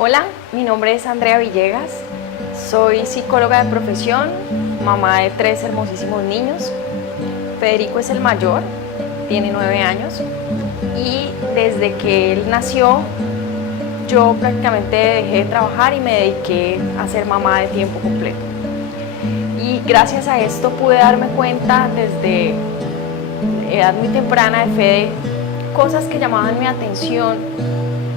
Hola, mi nombre es Andrea Villegas, soy psicóloga de profesión, mamá de 3 hermosísimos niños. Federico es el mayor, tiene 9 años y desde que él nació yo prácticamente dejé de trabajar y me dediqué a ser mamá de tiempo completo. Y gracias a esto pude darme cuenta desde edad muy temprana de Fede cosas que llamaban mi atención,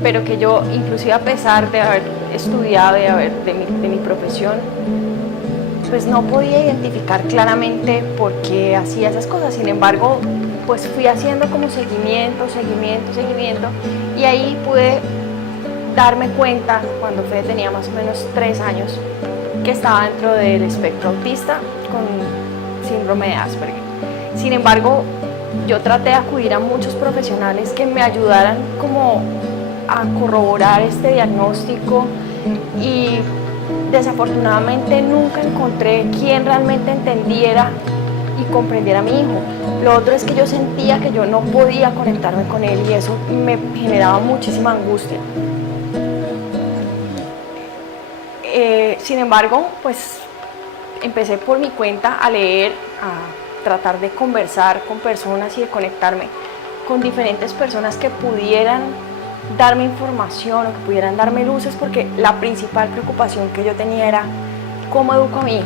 pero que yo, inclusive a pesar de haber estudiado y de mi profesión, pues no podía identificar claramente por qué hacía esas cosas. Sin embargo, pues fui haciendo como seguimiento, y ahí pude darme cuenta, cuando Fede tenía más o menos 3 años, que estaba dentro del espectro autista con síndrome de Asperger. Sin embargo, yo traté de acudir a muchos profesionales que me ayudaran como a corroborar este diagnóstico y desafortunadamente nunca encontré quien realmente entendiera y comprendiera a mi hijo. Lo otro es que yo sentía que yo no podía conectarme con él y eso me generaba muchísima angustia. Sin embargo, pues empecé por mi cuenta a leer, a tratar de conversar con personas y de conectarme con diferentes personas que pudieran darme información o que pudieran darme luces, porque la principal preocupación que yo tenía era cómo educo a mi hijo.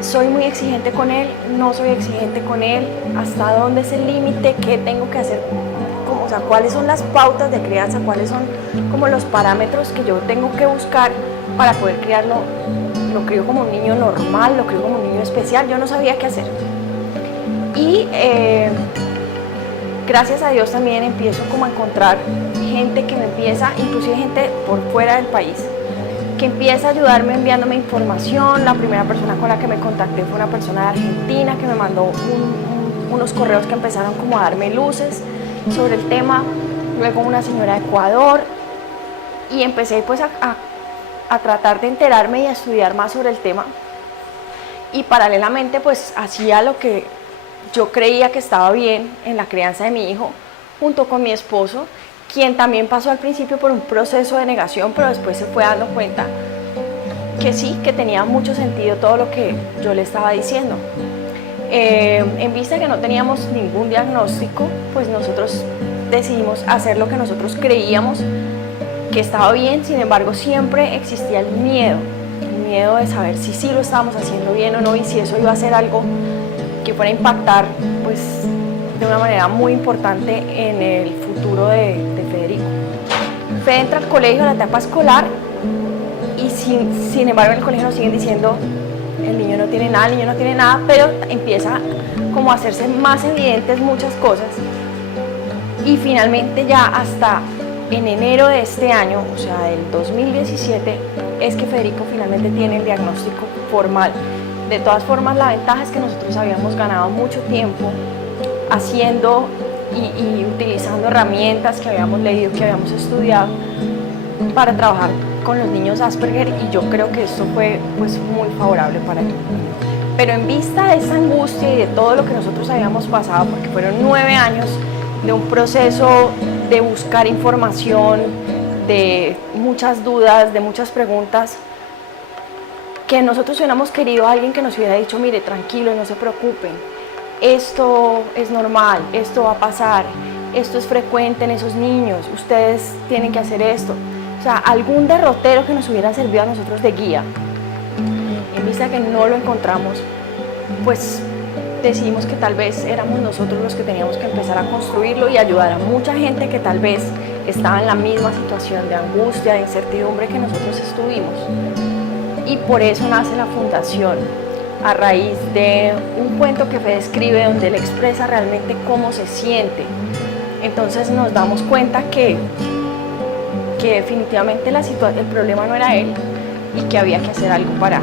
Soy muy exigente con él, no soy exigente con él, hasta dónde es el límite, qué tengo que hacer, o sea, cuáles son las pautas de crianza, cuáles son como los parámetros que yo tengo que buscar para poder criarlo. Lo crío como un niño normal, lo crío como un niño especial, yo no sabía qué hacer. Y gracias a Dios también empiezo como a encontrar gente que me empieza, inclusive gente por fuera del país, que empieza a ayudarme enviándome información. La primera persona con la que me contacté fue una persona de Argentina que me mandó unos correos que empezaron como a darme luces sobre el tema, luego una señora de Ecuador, y empecé pues a tratar de enterarme y a estudiar más sobre el tema, y paralelamente pues hacía lo que yo creía que estaba bien en la crianza de mi hijo, junto con mi esposo, quien también pasó al principio por un proceso de negación, pero después se fue dando cuenta que sí, que tenía mucho sentido todo lo que yo le estaba diciendo. En vista de que no teníamos ningún diagnóstico, pues nosotros decidimos hacer lo que nosotros creíamos que estaba bien. Sin embargo, siempre existía el miedo de saber si sí lo estábamos haciendo bien o no, y si eso iba a ser algo que fuera a impactar pues de una manera muy importante en el futuro de Federico. Fede entra al colegio, a la etapa escolar, y sin embargo en el colegio nos siguen diciendo el niño no tiene nada, pero empieza como a hacerse más evidentes muchas cosas, y finalmente ya hasta en enero de este año, o sea del 2017, es que Federico finalmente tiene el diagnóstico formal. De todas formas, la ventaja es que nosotros habíamos ganado mucho tiempo haciendo y utilizando herramientas que habíamos leído, que habíamos estudiado para trabajar con los niños Asperger, y yo creo que esto fue pues muy favorable para él. Pero en vista de esa angustia y de todo lo que nosotros habíamos pasado, porque fueron 9 años de un proceso de buscar información, de muchas dudas, de muchas preguntas, que nosotros hubiéramos querido a alguien que nos hubiera dicho, mire, tranquilo, no se preocupen, esto es normal, esto va a pasar, esto es frecuente en esos niños, ustedes tienen que hacer esto. O sea, algún derrotero que nos hubiera servido a nosotros de guía. En vista de que no lo encontramos, pues decidimos que tal vez éramos nosotros los que teníamos que empezar a construirlo y ayudar a mucha gente que tal vez estaba en la misma situación de angustia, de incertidumbre que nosotros estuvimos. Y por eso nace la fundación, a raíz de un cuento que Fede escribe donde él expresa realmente cómo se siente. Entonces nos damos cuenta que definitivamente el problema no era él, y que había que hacer algo para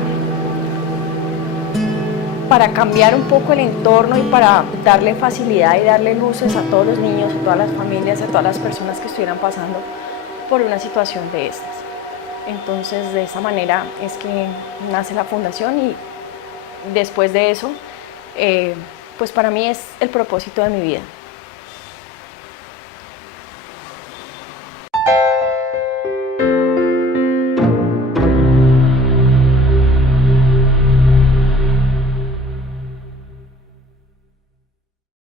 cambiar un poco el entorno y para darle facilidad y darle luces a todos los niños, a todas las familias, a todas las personas que estuvieran pasando por una situación de estas. Entonces de esa manera es que nace la fundación y después de eso, pues para mí es el propósito de mi vida.